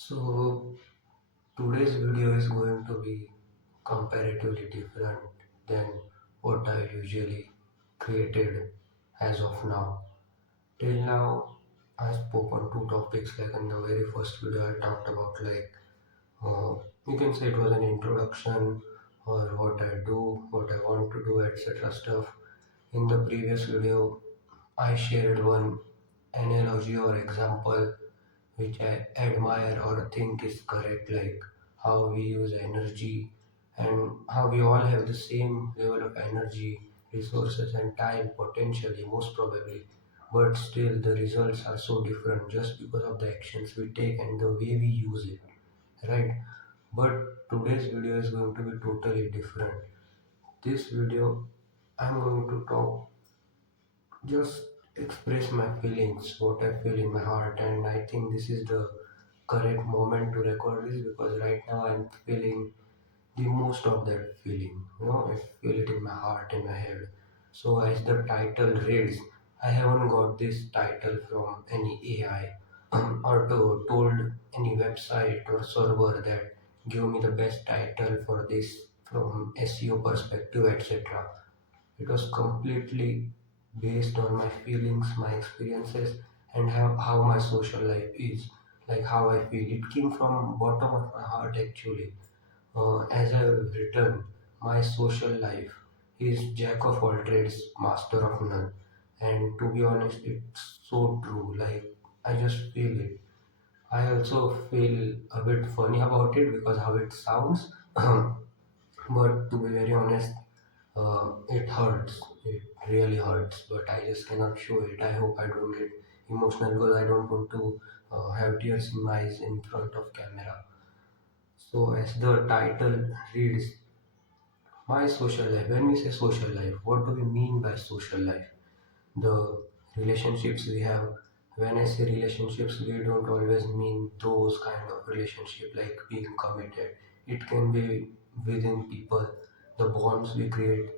So today's video is going to be comparatively different than what I usually created as of now. Till now, I spoke on two topics. Like in the very first video, I talked about uh, you can say it was an introduction or what I do, what I want to do, etc. stuff. In the previous video, I shared one analogy or example which I admire or think is correct, like how we use energy and how we all have the same level of energy, resources, and time potentially, most probably, but still the results are so different just because of the actions we take and the way we use it, right? But today's video is going to be totally different. This video, I'm going to talk just express my feelings, what I feel in my heart, and I think this is the correct moment to record this because right now I'm feeling the most of that feeling. I feel it in my heart, in my head. So, as the title reads, I haven't got this title from any AI or told any website or server that give me the best title for this from SEO perspective, etc. It was completely based on my feelings, my experiences, and how my social life is, like how I feel. It came from bottom of my heart actually. As I've written, my social life is jack of all trades, master of none. And to be honest, it's so true. Like I just feel it. I also feel a bit funny about it because how it sounds. But to be very honest, it hurts. It really hurts, but I just cannot show it. I hope I don't get emotional because I don't want to have tears in my eyes in front of camera. So, as the title reads, my social life. When we say social life, what do we mean by social life? The relationships we have. When I say relationships, we don't always mean those kind of relationship like being committed. It can be within people, the bonds we create.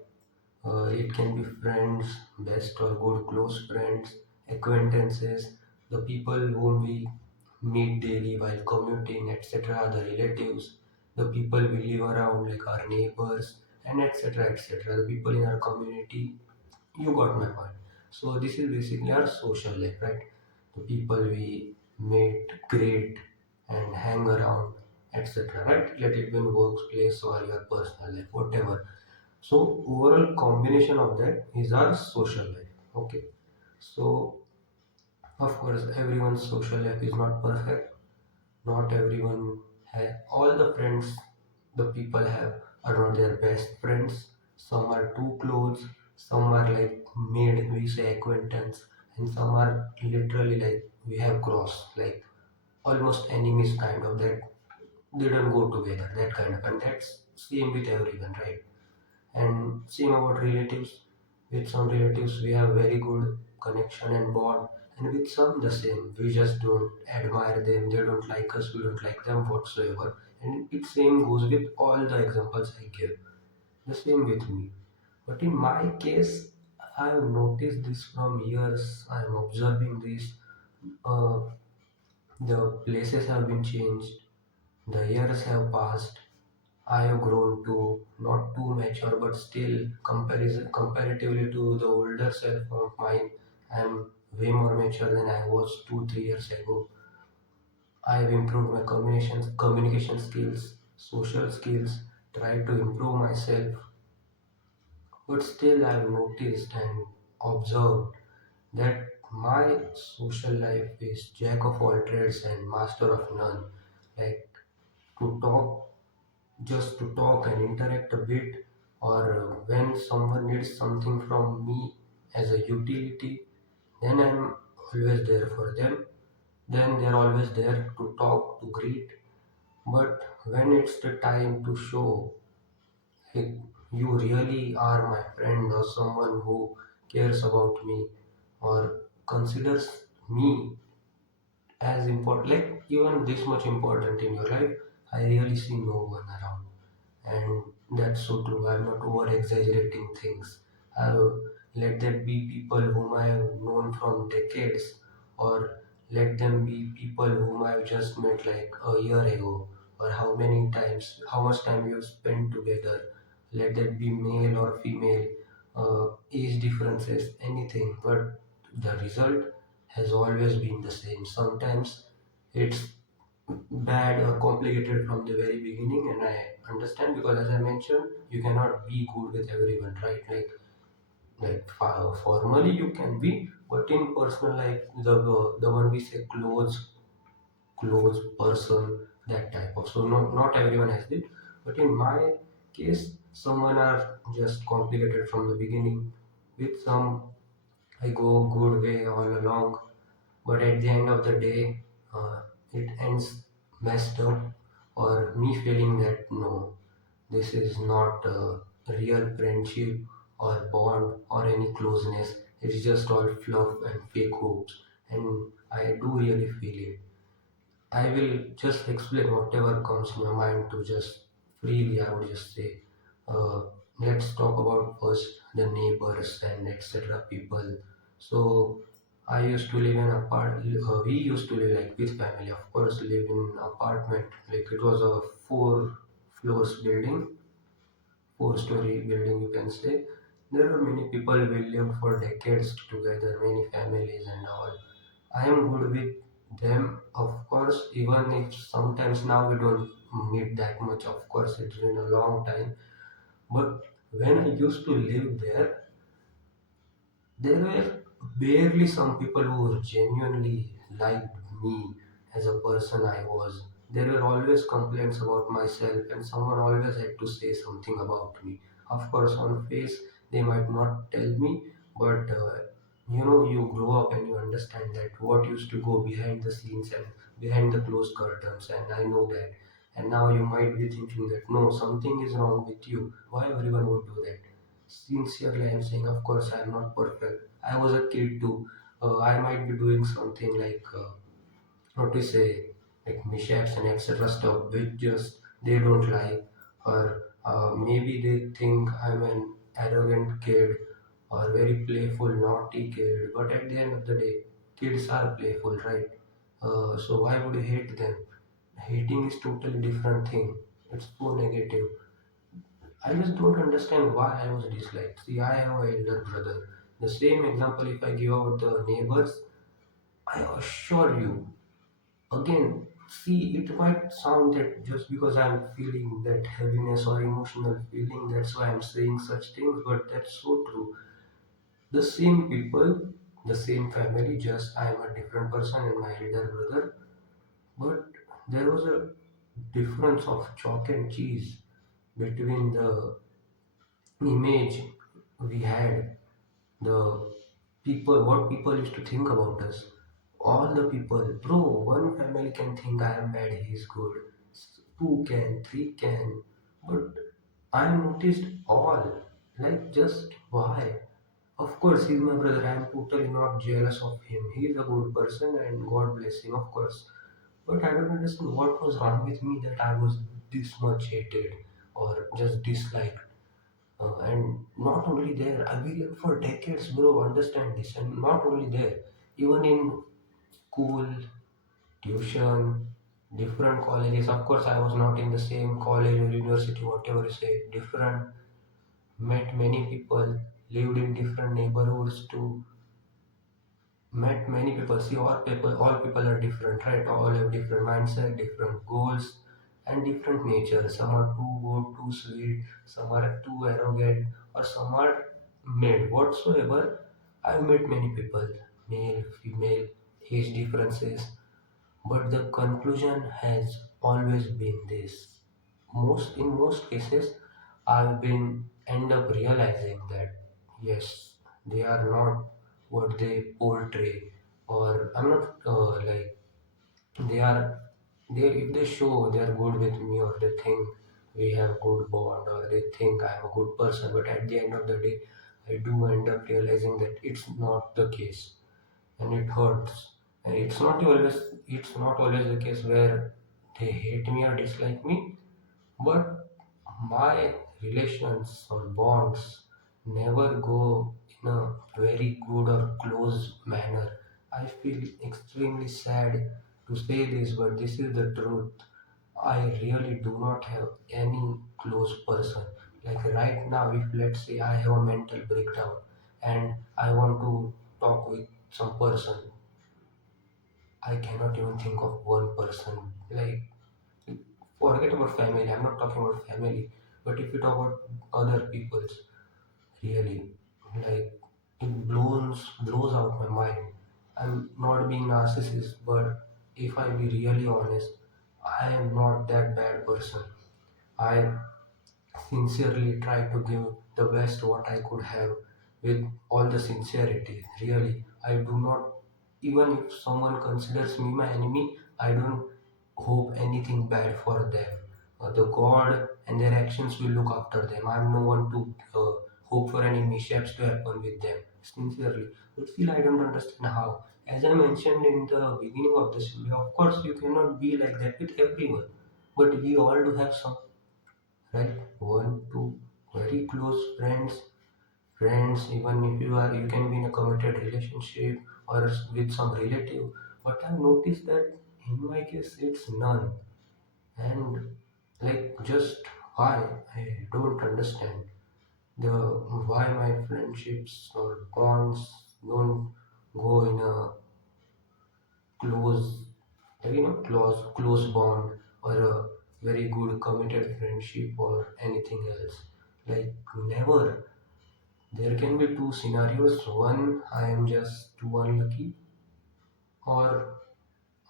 It can be friends, best or good close friends, acquaintances, the people whom we meet daily while commuting, etc., the relatives, the people we live around, like our neighbors, and etc., etc., the people in our community. You got my point. So, this is basically our social life, right? The people we meet, greet, and hang around, etc., right? Let it be in workplace or your personal life, whatever. So overall combination of that is our social life. Okay. So of course everyone's social life is not perfect. Not everyone has all the friends the people have are not their best friends. Some are too close, some are like made we say acquaintance, and some are literally like we have crossed like almost enemies kind of that they don't go together, that kind of, and that's same with everyone, right? And same about relatives. With some relatives, we have very good connection and bond, and with some, the same. We just don't admire them, they don't like us, we don't like them whatsoever. And it same goes with all the examples I give. The same with me. But in my case, I've noticed this from years. I'm observing this. Uh, the places have been changed, the years have passed, I have grown to not too mature, but still comparatively to the older self of mine, I am way more mature than I was 2 3 years ago. I have improved my communication skills, social skills, tried to improve myself, but still I have noticed and observed that my social life is jack of all trades and master of none. Like to talk just to talk and interact a bit, or when someone needs something from me as a utility, then I'm always there for them. Then they're always there to talk, to greet. But when it's the time to show, like, you really are my friend or someone who cares about me or considers me as important, like even this much important in your life, I really see no one around. And that's so true. I'm not over exaggerating things. I'll let that be people whom I have known from decades, or Let them be people whom I've just met like a year ago, or how many times, how much time you've spent together. Let that be male or female, age differences, anything. But the result has always been the same. Sometimes it's bad or complicated from the very beginning, and I understand because, as I mentioned, you cannot be good with everyone, right? Formally you can be, but in personal life, the one we say close person, that type of. So not everyone has it, but in my case, someone are just complicated from the beginning. With some, I go good way all along, but at the end of the day, it ends messed up, or me feeling that no, this is not a real friendship or bond or any closeness. It's just all fluff and fake hopes, and I do really feel it. I will just explain whatever comes in my mind to just freely. I would just say, uh, let's talk about first the neighbors and etc. people. So I used to live in we used to live like with family. Of course, live in apartment. Like it was a four floors building, four-story building, you can say. There are many people we lived for decades together, many families and all. I am good with them, of course, even if sometimes now we don't meet that much. Of course, it's been a long time. But when I used to live there, there were barely some people who genuinely liked me as a person I was. There were always complaints about myself, and someone always had to say something about me. Of course, on face, they might not tell me, but you grow up and you understand that what used to go behind the scenes and behind the closed curtains, and I know that. And now you might be thinking that no, something is wrong with you. Why everyone would do that? Sincerely, I'm saying, of course, I'm not perfect. I was a kid too. I might be doing something like, what to say, like mishaps and etc. stuff, which just they don't like, or maybe they think I'm an arrogant kid or very playful, naughty kid. But at the end of the day, kids are playful, right? So why would you hate them? Hating is totally different thing. It's so negative. I just don't understand why I was disliked. See, I have an elder brother. The same example, if I give out the neighbors, I assure you, again, see, it might sound that just because I'm feeling that heaviness or emotional feeling, that's why I'm saying such things, but that's so true. The same people, the same family, just I'm a different person and my elder brother, but there was a difference of chalk and cheese between the image we had, the what people used to think about us. All the people, bro, one family can think I am bad, he's good. Two can, three can, but I noticed all. Like, just why? Of course, he's my brother. I am totally not jealous of him. He is a good person and God bless him, of course. But I don't understand what was wrong with me that I was this much hated or just disliked. And not only there, I we lived for decades, bro. Understand this. And not only there, even in school, tuition, different colleges. Of course, I was not in the same college or university, whatever you say. Different, met many people, lived in different neighborhoods too, met many people. See, all people are different, right? All have different mindset, different goals, and different nature. Some are too good, too sweet. Some are too arrogant, or some are made. Whatsoever, I've met many people, male, female, age differences, but the conclusion has always been this. In most cases, I've been end up realizing that yes, they are not what they portray, or I'm not they are they if they show they are good with me, or they think we have good bond, or they think I'm a good person, but at the end of the day, I do end up realizing that it's not the case, and it hurts. And it's not always the case where they hate me or dislike me, but my relations or bonds never go in a very good or close manner. I feel extremely sad to say this, but this is the truth. I really do not have any close person. Like right now, if let's say I have a mental breakdown and I want to talk with some person, I cannot even think of one person. Like, forget about family, I'm not talking about family, but if you talk about other people's, really, like, it blows out my mind. I'm not being narcissist, but if I be really honest, I am not that bad person. I sincerely tried to give the best what I could have with all the sincerity. Really, I do not, even if someone considers me my enemy, I don't hope anything bad for them. The God and their actions will look after them. I'm no one to hope for any mishaps to happen with them. Sincerely, but still, I don't understand how. As I mentioned in the beginning of this video, of course, you cannot be like that with everyone, but we all do have some, right? One, two very close friends, even if you can be in a committed relationship or with some relative. But I've noticed that in my case, it's none. And like, just why? I don't understand the why my friendships or bonds don't go in a close, close bond or a very good committed friendship or anything else. Like, never. There can be two scenarios. One, I am just too unlucky, or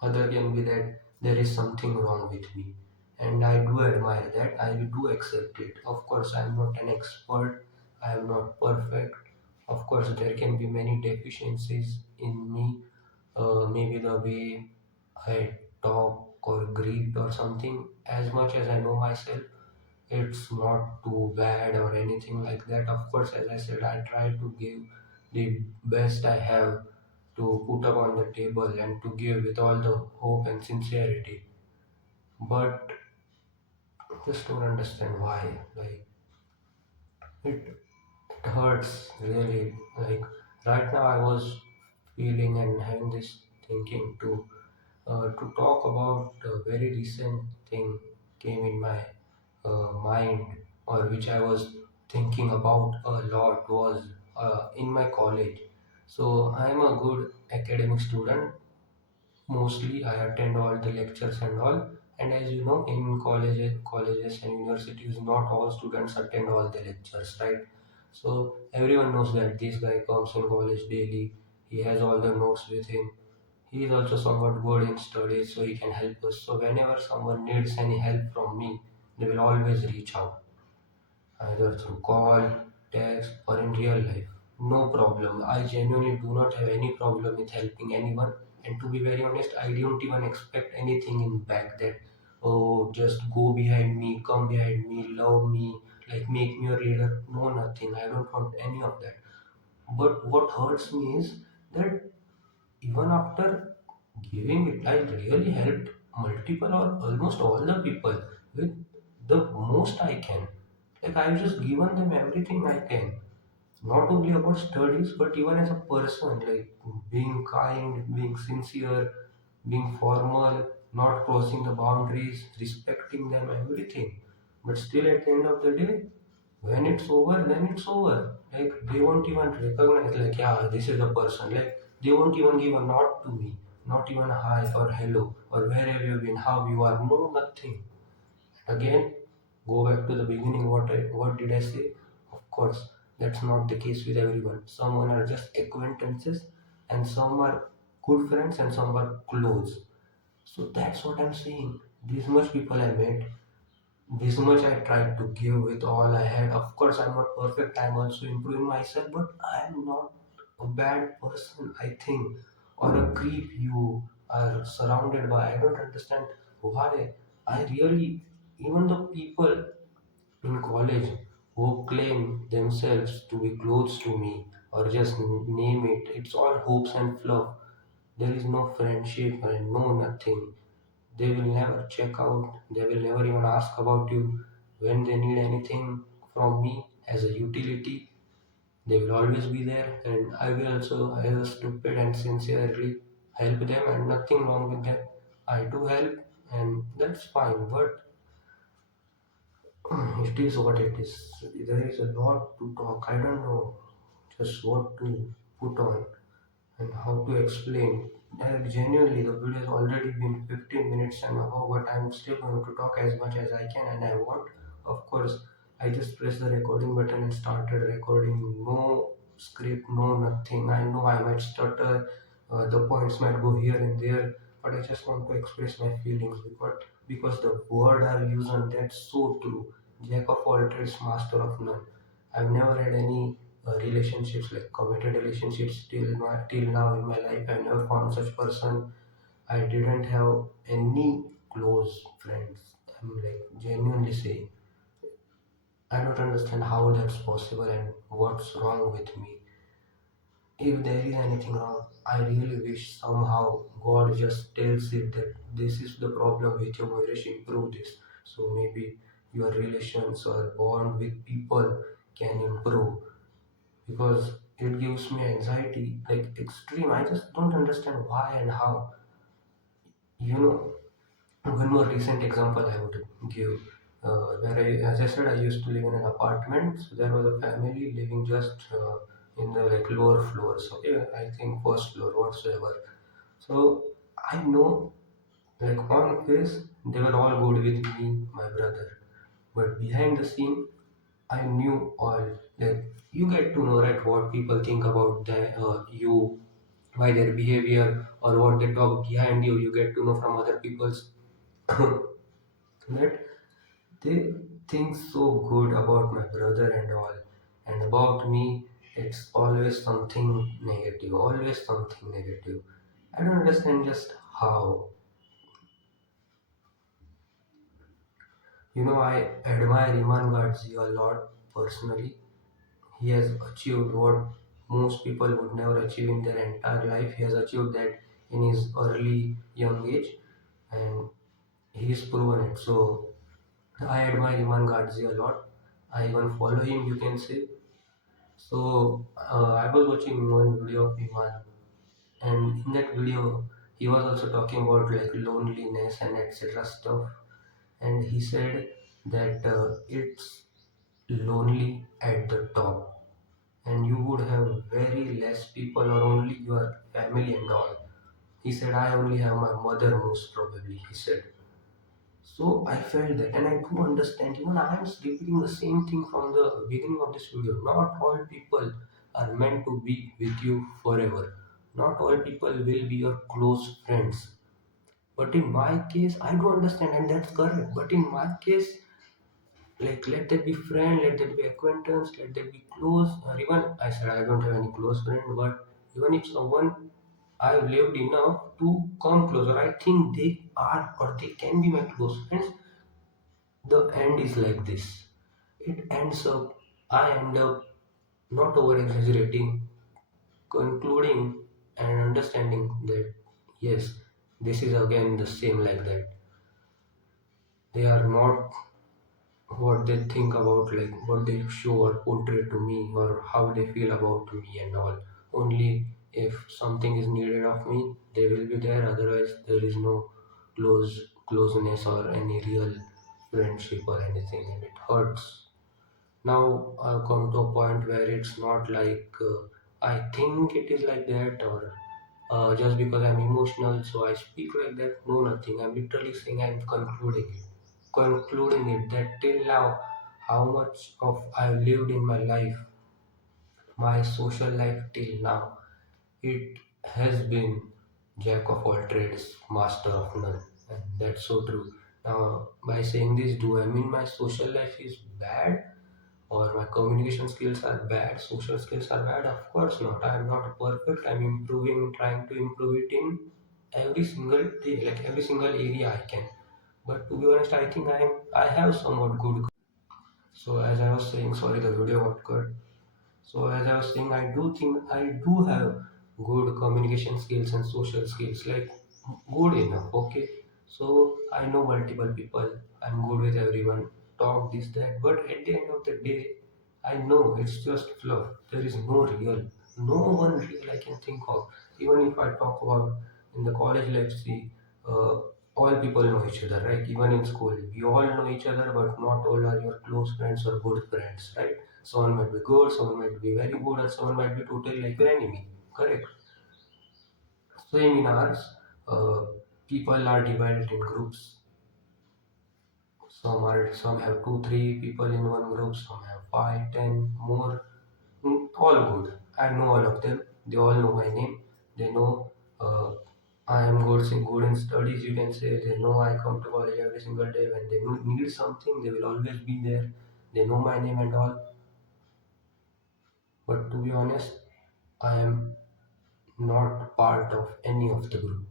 other can be that there is something wrong with me. And I do admire that, I do accept it. Of course, I am not an expert, I am not perfect. Of course, there can be many deficiencies in me, maybe the way I talk or greet or something. As much as I know myself, it's not too bad or anything like that. Of course, as I said, I try to give the best I have to put up on the table and to give with all the hope and sincerity. But just don't understand why. Like, it hurts really. Like, right now, I was feeling and having this thinking to talk about a very recent thing came in my mind, or which I was thinking about a lot, was in my college. So I am a good academic student. Mostly I attend all the lectures and all. And as you know, in colleges and universities, not all students attend all the lectures, right? So everyone knows that this guy comes in college daily. He has all the notes with him. He is also somewhat good in studies, so he can help us. So whenever someone needs any help from me, they will always reach out, either through call, text, or in real life. No problem. I genuinely do not have any problem with helping anyone. And to be very honest, I don't even expect anything in back that, oh, just go behind me, come behind me, love me, like make me your leader. No, nothing. I don't want any of that. But what hurts me is that even after giving it, I really helped multiple or almost all the people with the most I can. Like, I've just given them everything I can. Not only about studies, but even as a person, like being kind, being sincere, being formal, not crossing the boundaries, respecting them, everything. But still, at the end of the day, when it's over, then it's over. Like, they won't even recognize, like, yeah, this is the person. Like, they won't even give a nod to me, not even a hi or hello or where have you been, how you are. No, nothing. Again, go back to the beginning. What did I say? Of course, that's not the case with everyone. Someone are just acquaintances, and some are good friends, and some are close. So that's what I'm saying. This much people I met, this much I tried to give with all I had. Of course, I'm not perfect. I'm also improving myself, but I'm not a bad person, I think, or a creep you are surrounded by. I don't understand why. I really, even the people in college who claim themselves to be close to me or just name it, it's all hopes and fluff. There is no friendship and no nothing. They will never check out, they will never even ask about you when they need anything from me as a utility. They will always be there, and I will also, as a stupid and sincerely help them, and nothing wrong with that. I do help, and that's fine. But it is what it is. There is a lot to talk. I don't know just what to put on and how to explain. Genuinely, the video has already been 15 minutes and above, but I'm still going to talk as much as I can and I want. Of course, I just pressed the recording button and started recording. No script, no nothing. I know I might stutter, the points might go here and there, but I just want to express my feelings because the word I've used on that's so true. Jack of all trades, master of none. I've never had any relationships like committed relationships till now in my life. I never found such person. I didn't have any close friends. I'm like genuinely saying I don't understand how that's possible and what's wrong with me. If there is anything wrong, I really wish somehow God just tells it that this is the problem with your marriage, improve this. So maybe your relations or bond with people can improve because it gives me anxiety like extreme. I just don't understand why and how. You know, one more recent example I would give. Where as I said, I used to live in an apartment. So there was a family living just in the like lower floors. Okay, I think first floor whatsoever. So I know like on face they were all good with me, my brother. But behind the scene, I knew all like you get to know right what people think about you by their behavior or what they talk behind you. You get to know from other people's that they think so good about my brother and all, and about me. It's always something negative. Always something negative. I don't understand just how. I admire Iman Gadzi a lot personally. He has achieved what most people would never achieve in their entire life. He has achieved that in his early young age, and he's proven it. So I admire Iman Gadzi a lot. I even follow him, you can say. So I was watching one video of Iman, and in that video, he was also talking about like loneliness and etc. stuff. And he said that it's lonely at the top, and you would have very less people or only your family and all. He said, I only have my mother most probably, he said. So I felt that, and I do understand. Even I am repeating the same thing from the beginning of this video. Not all people are meant to be with you forever. Not all people will be your close friends. But in my case, I do understand, and that's correct. But in my case, like let that be friend, let that be acquaintance, let that be close, or even I said I don't have any close friend, but even if someone I've lived enough to come closer, I think they are or they can be my close friends. The end is like this. It ends up, I end up not over exaggerating, concluding and understanding that yes, this is again the same like that. They are not what they think about, like what they show or portray to me or how they feel about me and all. Only if something is needed of me, they will be there. Otherwise, there is no closeness or any real friendship or anything, and it hurts. Now I've come to a point where it's not like I think it is like that or just because I'm emotional, so I speak like that. No, nothing. I'm literally saying I'm concluding it that till now, how much of I've lived in my life, my social life till now, it has been jack of all trades, master of none, and that's so true. Now, by saying this, do I mean my social life is bad? Or my communication skills are bad, social skills are bad? Of course not. I am not perfect. I'm improving, trying to improve it in every single day, like every single area I can. But to be honest, I think I have somewhat good. So as I was saying, sorry, the video got cut. So as I was saying, I do think I do have good communication skills and social skills, like good enough. Okay, so I know multiple people. I'm good with everyone. Talk this that, but at the end of the day, I know it's just fluff. There is no real, no one real I can think of. Even if I talk about in the college, let's see, uh, all people know each other, right? Even in school, we all know each other, but not all are your close friends or good friends, right? Someone might be good, someone might be very good, and someone might be totally like your enemy. Correct. Same in ours, uh, people are divided in groups. Some have two, three people in one group, some have five, 10 more. All good. I know all of them. They all know my name. They know I am good in studies. You can say they know I come to college every single day. When they need something, they will always be there. They know my name and all. But to be honest, I am not part of any of the group.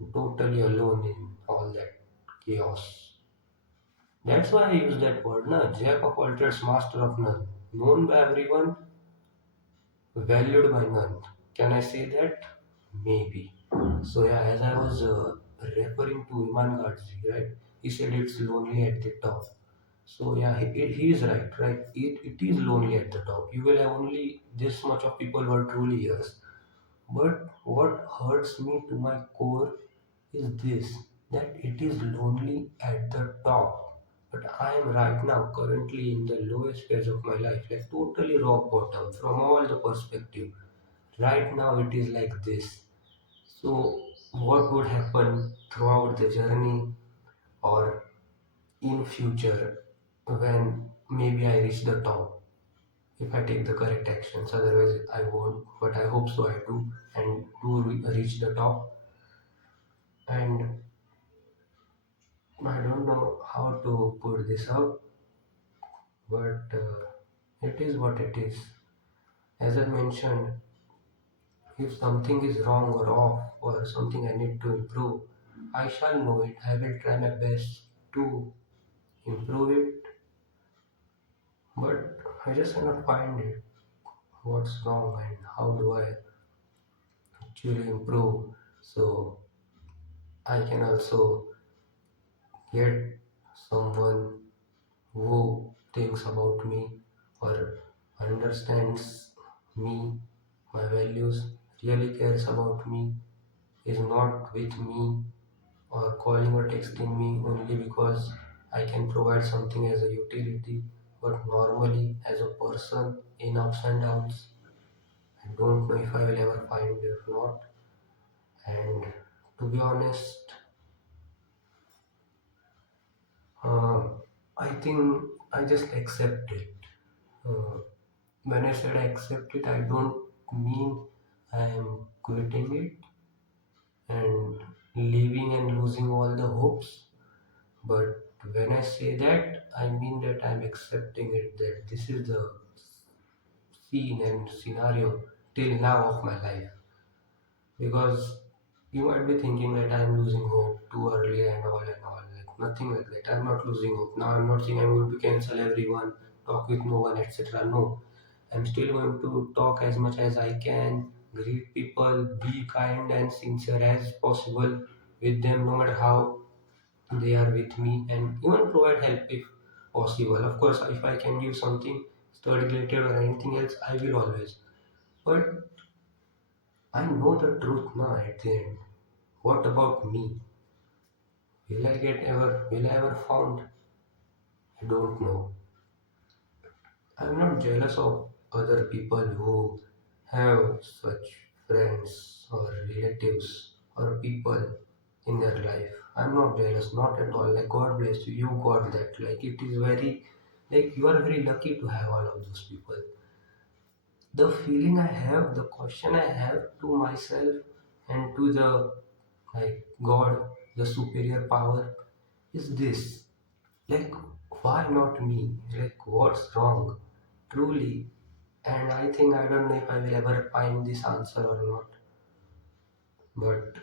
I'm totally alone in all that chaos. That's why I use that word, na? Jack of all trades, master of none. Known by everyone, valued by none. Can I say that? Maybe. So yeah, as I was referring to Iman Gadzi, right? He said it's lonely at the top. So yeah, he is right, right? It is lonely at the top. You will have only this much of people who are truly yours. But what hurts me to my core is this, that it is lonely at the top. But I am right now currently in the lowest phase of my life, like totally rock bottom from all the perspective. Right now it is like this. So what would happen throughout the journey or in future when maybe I reach the top if I take the correct actions, otherwise I won't, but I hope so I do and do reach the top. And I don't know how to put this up, but it is what it is. As I mentioned, if something is wrong or off or something I need to improve, I shall know it. I will try my best to improve it, but I just cannot find it. What's wrong and how do I actually improve so I can also get someone who thinks about me or understands me, my values, really cares about me, is not with me or calling or texting me only because I can provide something as a utility, but normally as a person in ups and downs. I don't know if I will ever find it or not. And to be honest, uh, I think I just accept it. Uh, when I said I accept it, I don't mean I am quitting it and leaving and losing all the hopes. But when I say that, I mean that I'm accepting it, that this is the scene and scenario till now of my life. Because you might be thinking that I'm losing hope too early and all, like nothing like that. I'm not losing hope. Now I'm not saying I'm going to cancel everyone, talk with no one, etc. No, I'm still going to talk as much as I can, greet people, be kind and sincere as possible with them, no matter how they are with me, and even provide help if possible. Of course, if I can give something study related or anything else, I will always. But I know the truth now at the end. What about me? Will I ever found? I don't know. I'm not jealous of other people who have such friends or relatives or people in their life. I'm not jealous, not at all. Like God bless you, you got that. Like it is very, like you are very lucky to have all of those people. The feeling I have, the question I have to myself and to the like God, the superior power, is this. Like, why not me? Like, what's wrong? Truly. And I think I don't know if I will ever find this answer or not. But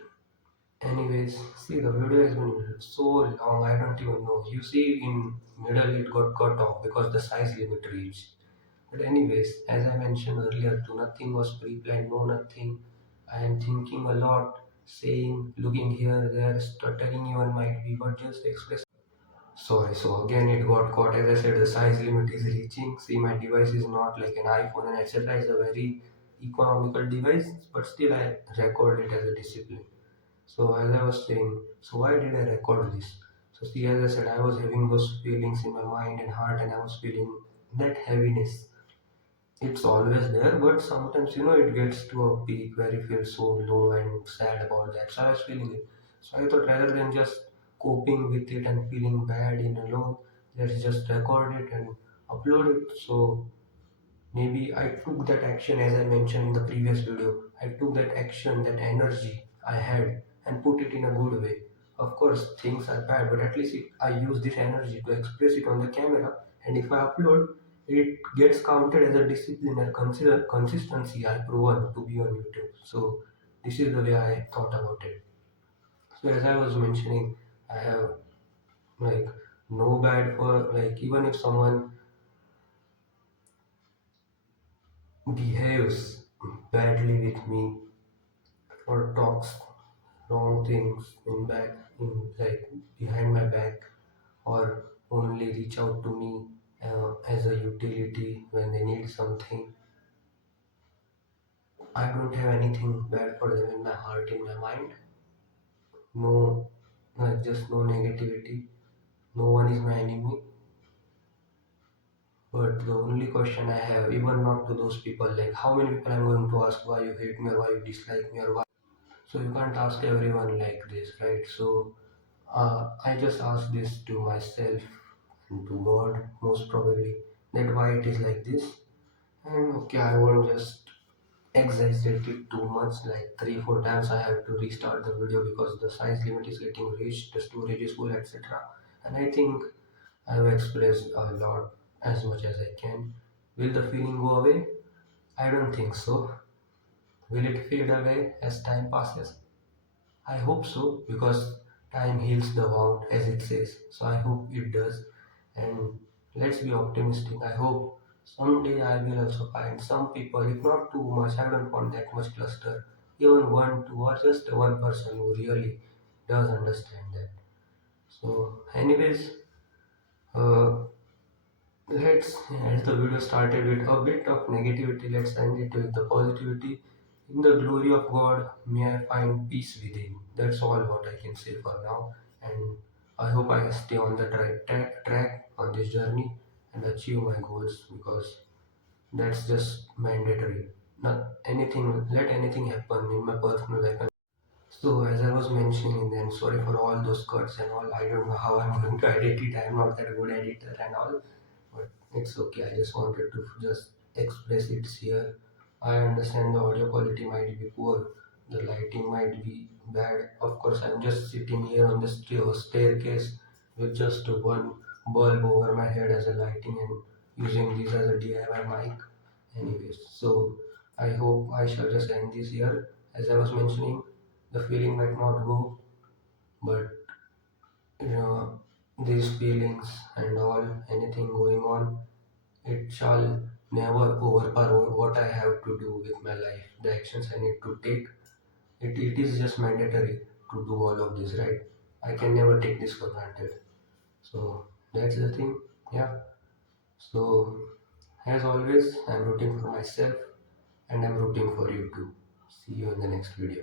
anyways, see the video has been so long, I don't even know. You see in middle it got cut off because the size limit reached. But anyways, as I mentioned earlier, to nothing was pre-planned, no nothing. I am thinking a lot, saying, looking here, there, stuttering even might be, but just express. Sorry, so again it got caught. As I said, the size limit is reaching. See, my device is not like an iPhone and etc. It's a very economical device, but still I record it as a discipline. So as I was saying, so why did I record this? So see, as I said, I was having those feelings in my mind and heart, and I was feeling that heaviness. It's always there, but sometimes it gets to a peak where you feel so low and sad about that. So I was feeling it. So I thought rather than just coping with it and feeling bad in alone, let's just record it and upload it. So maybe I took that action as I mentioned in the previous video. I took that action, that energy I had, and put it in a good way. Of course, things are bad, but at least I use this energy to express it on the camera. And if I upload, it gets counted as a discipline and consider consistency I proven to be on YouTube. So this is the way I thought about it. So as I was mentioning, I have like no bad for like even if someone behaves badly with me or talks wrong things in like behind my back or only reach out to me as a utility when they need something. I don't have anything bad for them in my heart, in my mind. No, like just no negativity. No one is my enemy. But the only question I have, even not to those people, like how many people I'm going to ask why you hate me or why you dislike me or why. So you can't ask everyone like this, right? So I just ask this to myself and to God, most probably, that why it is like this. And okay, I won't just exaggerate it too much, like 3 4 times I have to restart the video because the size limit is getting reached, the storage is full, etc. And I think I have expressed a lot as much as I can. Will the feeling go away? I don't think so. Will it fade away as time passes? I hope so because time heals the wound, as it says. So I hope it does. And let's be optimistic. I hope someday I will also find some people, if not too much, I don't want that much cluster. Even one, two, or just one person who really does understand that. So, anyways, uh, let's, as the video started with a bit of negativity, let's end it with the positivity. In the glory of God, may I find peace within. That's all what I can say for now. And I hope I stay on the track on this journey and achieve my goals because that's just mandatory. Not anything, let anything happen in my personal life. So as I was mentioning, then sorry for all those cuts and all. I don't know how I'm going to edit it. I'm not that good editor and all, but it's okay. I just wanted to just express it here. I understand the audio quality might be poor, the lighting might be bad. Of course, I'm just sitting here on the staircase with just one bulb over my head as a lighting and using this as a DIY mic. Anyways, so I hope I shall just end this here. As I was mentioning, the feeling might not go, but you know, these feelings and all, anything going on, it shall never overpower what I have to do with my life, the actions I need to take. It is just mandatory to do all of this, right? I can never take this for granted. So that's the thing, yeah. So as always, I'm rooting for myself and I'm rooting for you too. See you in the next video.